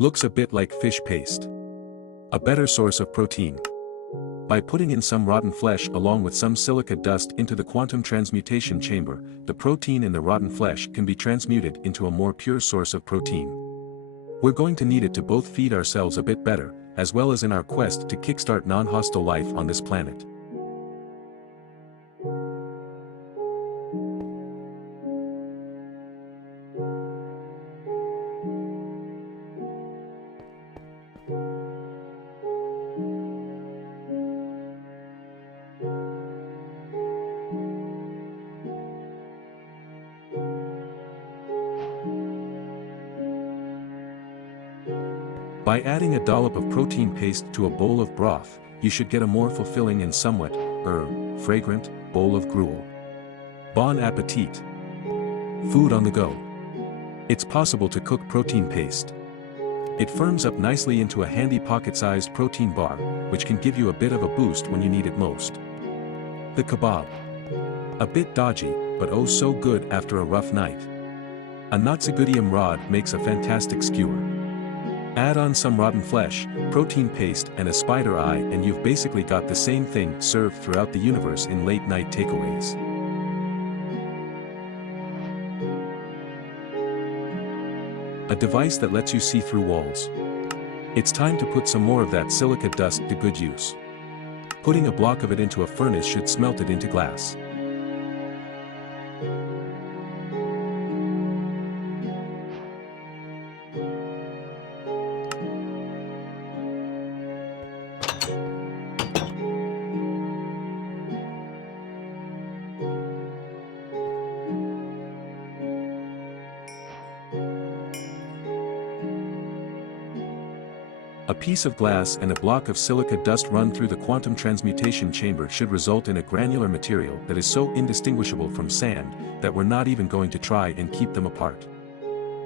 Looks a bit like fish paste. A better source of protein. By putting in some rotten flesh along with some silica dust into the quantum transmutation chamber, the protein in the rotten flesh can be transmuted into a more pure source of protein. We're going to need it to both feed ourselves a bit better, as well as in our quest to kickstart non-hostile life on this planet. By adding a dollop of protein paste to a bowl of broth, you should get a more fulfilling and somewhat, fragrant, bowl of gruel. Bon appetit! Food on the go. It's possible to cook protein paste. It firms up nicely into a handy pocket-sized protein bar, which can give you a bit of a boost when you need it most. The kebab. A bit dodgy, but oh so good after a rough night. A Natsigudium rod makes a fantastic skewer. Add on some rotten flesh, protein paste and a spider eye and you've basically got the same thing served throughout the universe in late-night takeaways. A device that lets you see through walls. It's time to put some more of that silica dust to good use. Putting a block of it into a furnace should smelt it into glass. A piece of glass and a block of silica dust run through the quantum transmutation chamber should result in a granular material that is so indistinguishable from sand that we're not even going to try and keep them apart.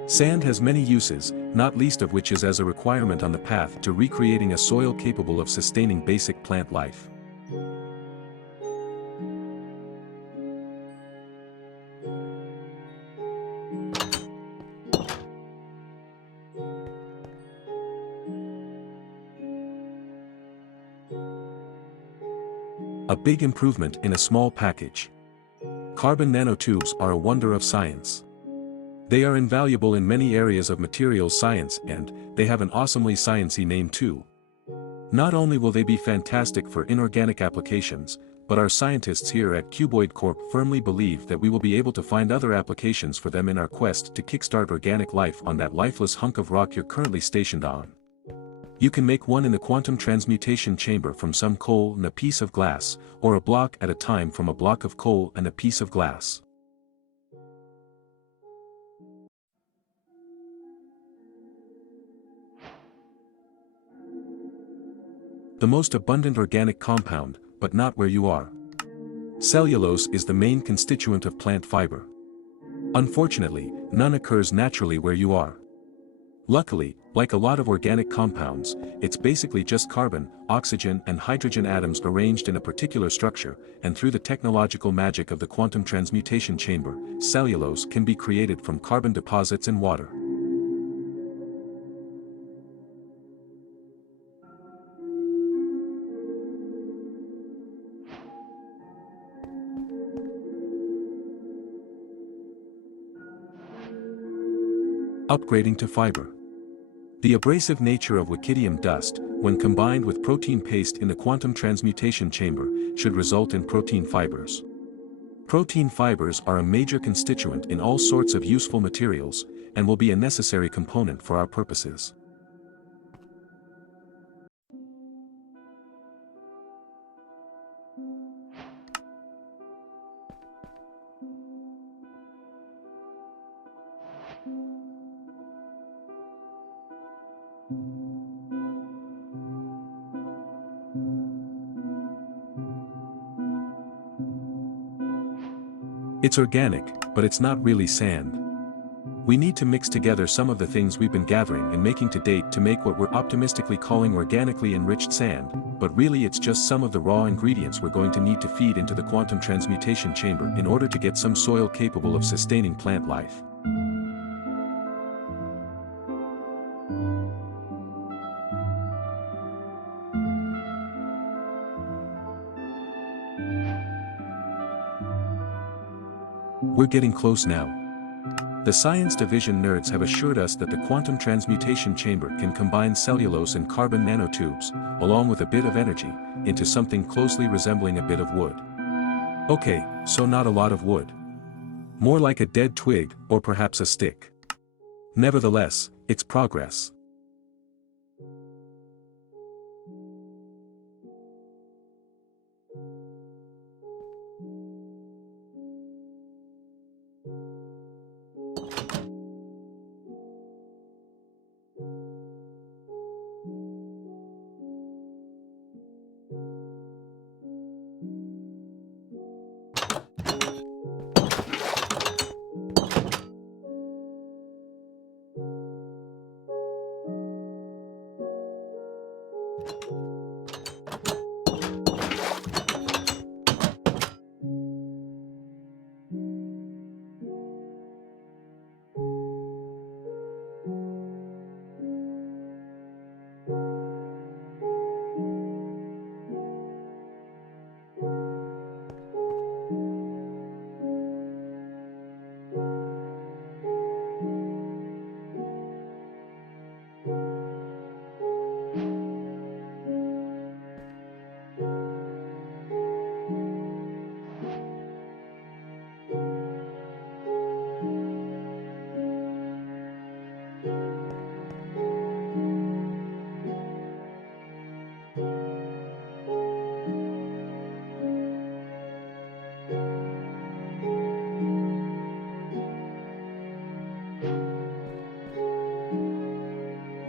Sand has many uses, not least of which is as a requirement on the path to recreating a soil capable of sustaining basic plant life. A big improvement in a small package. Carbon nanotubes are a wonder of science. They are invaluable in many areas of materials science and they have an awesomely sciencey name too. Not only will they be fantastic for inorganic applications, but our scientists here at Cuboid Corp firmly believe that we will be able to find other applications for them in our quest to kickstart organic life on that lifeless hunk of rock you're currently stationed on. You can make one in the quantum transmutation chamber from some coal and a piece of glass, or a block at a time from a block of coal and a piece of glass. The most abundant organic compound, but not where you are. Cellulose is the main constituent of plant fiber. Unfortunately, none occurs naturally where you are. Luckily, like a lot of organic compounds, it's basically just carbon, oxygen and hydrogen atoms arranged in a particular structure, and through the technological magic of the quantum transmutation chamber, cellulose can be created from carbon deposits in water. Upgrading to fiber. The abrasive nature of wackidium dust, when combined with protein paste in the quantum transmutation chamber, should result in protein fibers. Protein fibers are a major constituent in all sorts of useful materials, and will be a necessary component for our purposes. It's organic, but it's not really sand. We need to mix together some of the things we've been gathering and making to date to make what we're optimistically calling organically enriched sand, but really it's just some of the raw ingredients we're going to need to feed into the quantum transmutation chamber in order to get some soil capable of sustaining plant life. We're getting close now. The science division nerds have assured us that the quantum transmutation chamber can combine cellulose and carbon nanotubes, along with a bit of energy, into something closely resembling a bit of wood. Okay, so not a lot of wood. More like a dead twig, or perhaps a stick. Nevertheless, it's progress.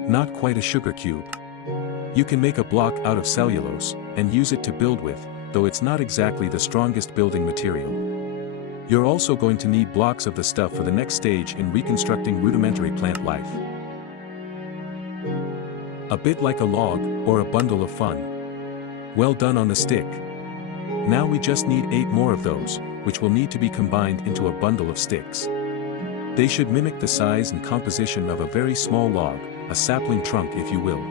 Not quite a sugar cube. You can make a block out of cellulose, and use it to build with, though it's not exactly the strongest building material. You're also going to need blocks of the stuff for the next stage in reconstructing rudimentary plant life. A bit like a log, or a bundle of fun. Well done on the stick. Now we just need 8 more of those, which will need to be combined into a bundle of sticks. They should mimic the size and composition of a very small log, a sapling trunk if you will.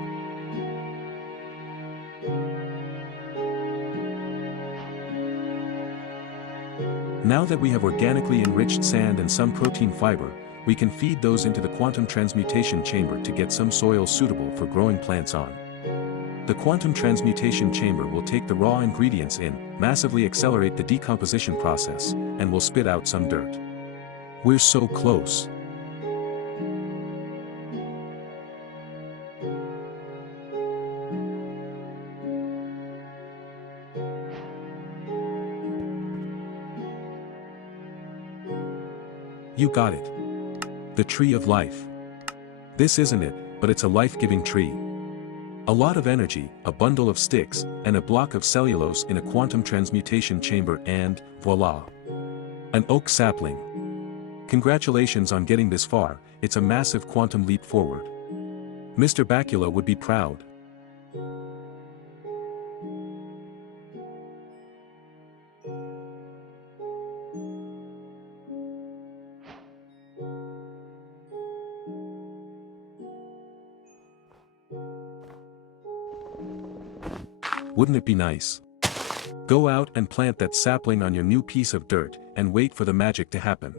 Now that we have organically enriched sand and some protein fiber, we can feed those into the quantum transmutation chamber to get some soil suitable for growing plants on. The quantum transmutation chamber will take the raw ingredients in, massively accelerate the decomposition process, and will spit out some dirt. We're so close. You got it. The tree of life. This isn't it, but it's a life-giving tree. A lot of energy, a bundle of sticks, and a block of cellulose in a quantum transmutation chamber and, voila! An oak sapling. Congratulations on getting this far, it's a massive quantum leap forward. Mr. Bacula would be proud. Wouldn't it be nice? Go out and plant that sapling on your new piece of dirt, and wait for the magic to happen.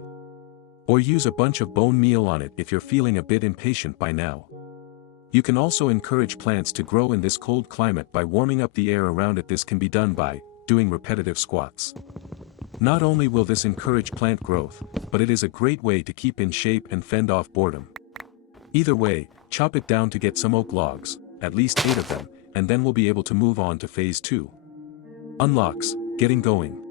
Or use a bunch of bone meal on it if you're feeling a bit impatient by now. You can also encourage plants to grow in this cold climate by warming up the air around it. This can be done by doing repetitive squats. Not only will this encourage plant growth, but it is a great way to keep in shape and fend off boredom. Either way, chop it down to get some oak logs, at least 8 of them, and then we'll be able to move on to phase 2. Unlocks, getting going.